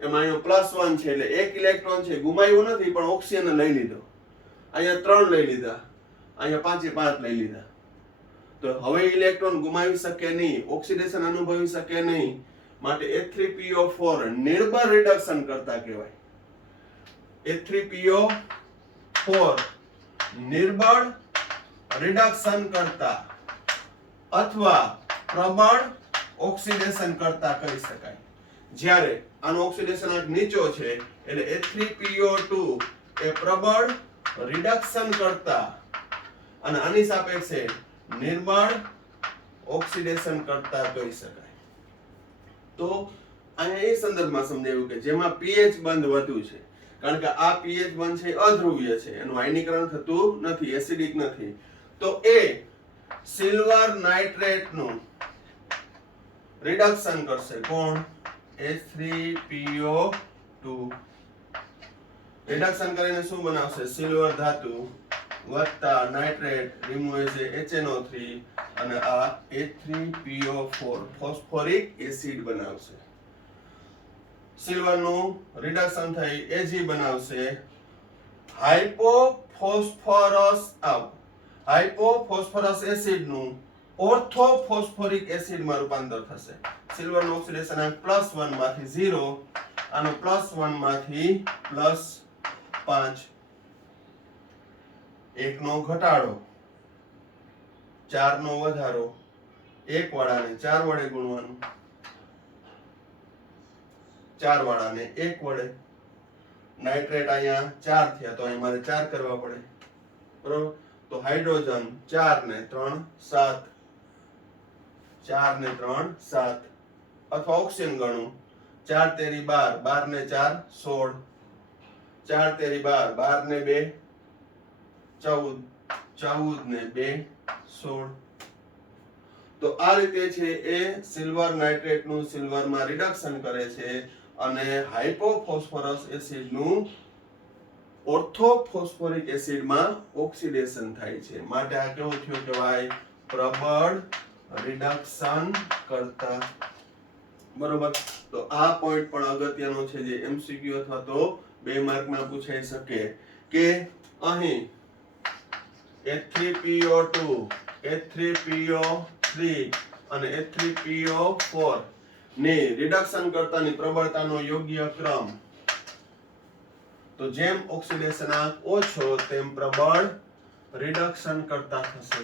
એમાં અહીંયા +1 છે એટલે 1 ઇલેક્ટ્રોન છે, ગુમાવ્યો નથી પણ ઓક્સિજન લઈ લીધો. અહીંયા 3 લઈ લીધા, અહીંયા 5 લઈ લીધા. તો હવે ઇલેક્ટ્રોન ગુમાવી શકે નહીં, ઓક્સિડેશન અનુભવી શકે નહીં, માટે H3PO4 નિર્બળ રિડક્શન કરતા કહેવાય. H3PO4 નિર્બળ રિડક્શન કરતા અથવા પ્રબળ ઓક્સિડેશન કરતા કહી શકાય. જ્યારે આનો ઓક્સિડેશન આંક નીચો છે એટલે H3PO2 એ પ્રબળ રિડક્શન કરતા અને આની સાપેક્ષે નિર્બળ ઓક્સિડેશન કરતા કહી શકાય. તો અહીંયા એ સંદર્ભમાં સમજાવ્યું કે જેમાં pH બંધ વધુ છે, કારણ કે આ pH બંધ છે અધ્રુવીય છે, એનું આયનીકરણ થતું નથી, એસિડિક નથી, તો એ સિલ્વર નાઇટ્રેટનું રિડક્શન કરશે. કોણ? H3PO2 રિડક્શન કરીને શું બનાવશે? સિલ્વર ધાતુ વત્તા નાઇટ્રેટ રિમૂવ HNO3 અને આ H3PO4 ફોસ્ફોરિક એસિડ બનાવશે. સિલ્વરનું રિડક્શન થઈ Ag બનાવશે હાઇપોફોસ્ફરસ એસિડનું ઓર્થોફોસ્ફોરિક એસિડમાં રૂપાંતર થશે. સિલ્વરનું ઓક્સિડેશન આંક +1 માંથી 0, આનો +1 માંથી +5, 1 નો ઘટાડો, 4 નો વધારો, 1 વાળાને 4 વડે ગુણવાનું, 4 વાળાને 1 વડે. નાઇટ્રેટ અહીંયા 4 થયા તો અહીં મારે 4 કરવા પડે, બરોબર? તો હાઇડ્રોજન 4 ને 3 7, 4 ને 3 7, અથવા ઓક્સિજન ગણું 4 તેરી 12, 12 ને 4 16, 4 તેરી 12, 12 ને 2 14, 14 ને 2 16. તો આ રીતે છે એ સિલ્વર નાઇટ્રેટનું સિલ્વરમાં રિડક્શન કરે છે અને હાઇપોફોસ્ફરસ એસિડનું ઓર્થોફોસ્ફોરિક એસિડમાં ઓક્સિડેશન થાય છે. માટે આ કેવું થયું કહેવાય? પ્રબળ રિડક્શન કરતા. બરોબર? તો આ પોઈન્ટ પણ અગત્યનો છે જે MCQ અથવા તો 2 માર્કમાં પૂછાઈ શકે કે અહીં H3PO2, H3PO3 અને H3PO4 ની રિડક્શન કરતાની પ્રબળતાનો યોગ્ય ક્રમ. તો જેમ ઓક્સિડેશન આંક ઓછો તેમ પ્રબળ રિડક્શન કરતા થશે.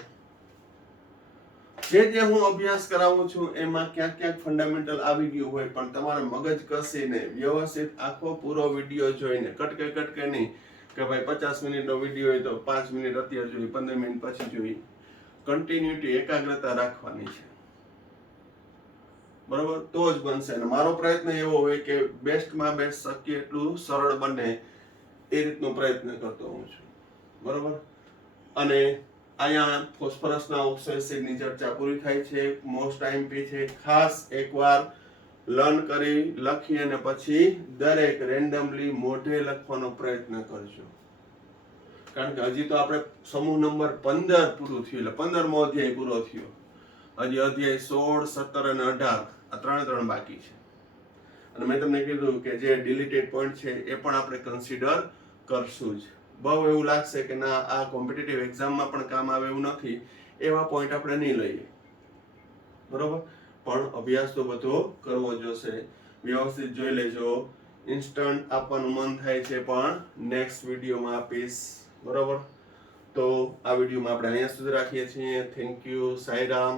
જે હું અભ્યાસ કરાવું છું એમાં ક્યાંક ફંડામેન્ટલ આવી ગયું હોય, પણ તમારે મગજ કસીને વ્યવસ્થિત આખો પૂરો વિડીયો જોઈને કટકે નહીં કે ભાઈ 50 મિનિટનો વિડીયો હોય તો 5 મિનિટ અત્યારે જોઈ, 15 મિનિટ પછી જોઈ. કન્ટિન્યુટી, એકાગ્રતા રાખવાની છે, બરોબર? તો જ બનશે. અને મારો પ્રયત્ન એવો હોય કે બેસ્ટમાં બેસ્ટ શક્ય એટલું સરળ બને એ રીતનો પ્રયત્ન કરતો હું છું, બરોબર? અને અહીંયા ફોસ્ફરસના ઓક્સો એસિડની ચર્ચા પૂરી થાય છે. મોસ્ટ આઈએમપી છે, ખાસ એકવાર લર્ન કરી લખી અને પછી દરેક રેન્ડમલી મોઢે લખવાનો પ્રયત્ન કરજો, કારણ કે હજી તો આપણે સમૂહ નંબર 15 પૂરું થયું, એટલે 15મો અધ્યાય પૂરો થયો. હજી અધ્યાય 16, 17 અને 18 આ 3 બાકી છે. અને મેં તમને કીધું કે જે ડિલીટેડ પોઈન્ટ છે એ પણ આપણે કન્સિડર કરશું જ. બહુ એવું લાગશે કે ના આ કોમ્પિટિટિવ એક્ઝામમાં પણ કામ આવે એવું નથી, એવા પોઈન્ટ આપણે નહીં લઈએ, બરોબર? પણ અભ્યાસ તો બધો કરવો જોશે. વ્યવસ્થિત જોઈ લેજો. ઇન્સ્ટન્ટ આપવાનું મન થાય છે પણ નેક્સ્ટ વિડીયોમાં આપીશ, બરોબર? તો આ વિડીયોમાં આપણે અહીંયા સુધી રાખીએ છીએ. Thank you. સાઈરામ.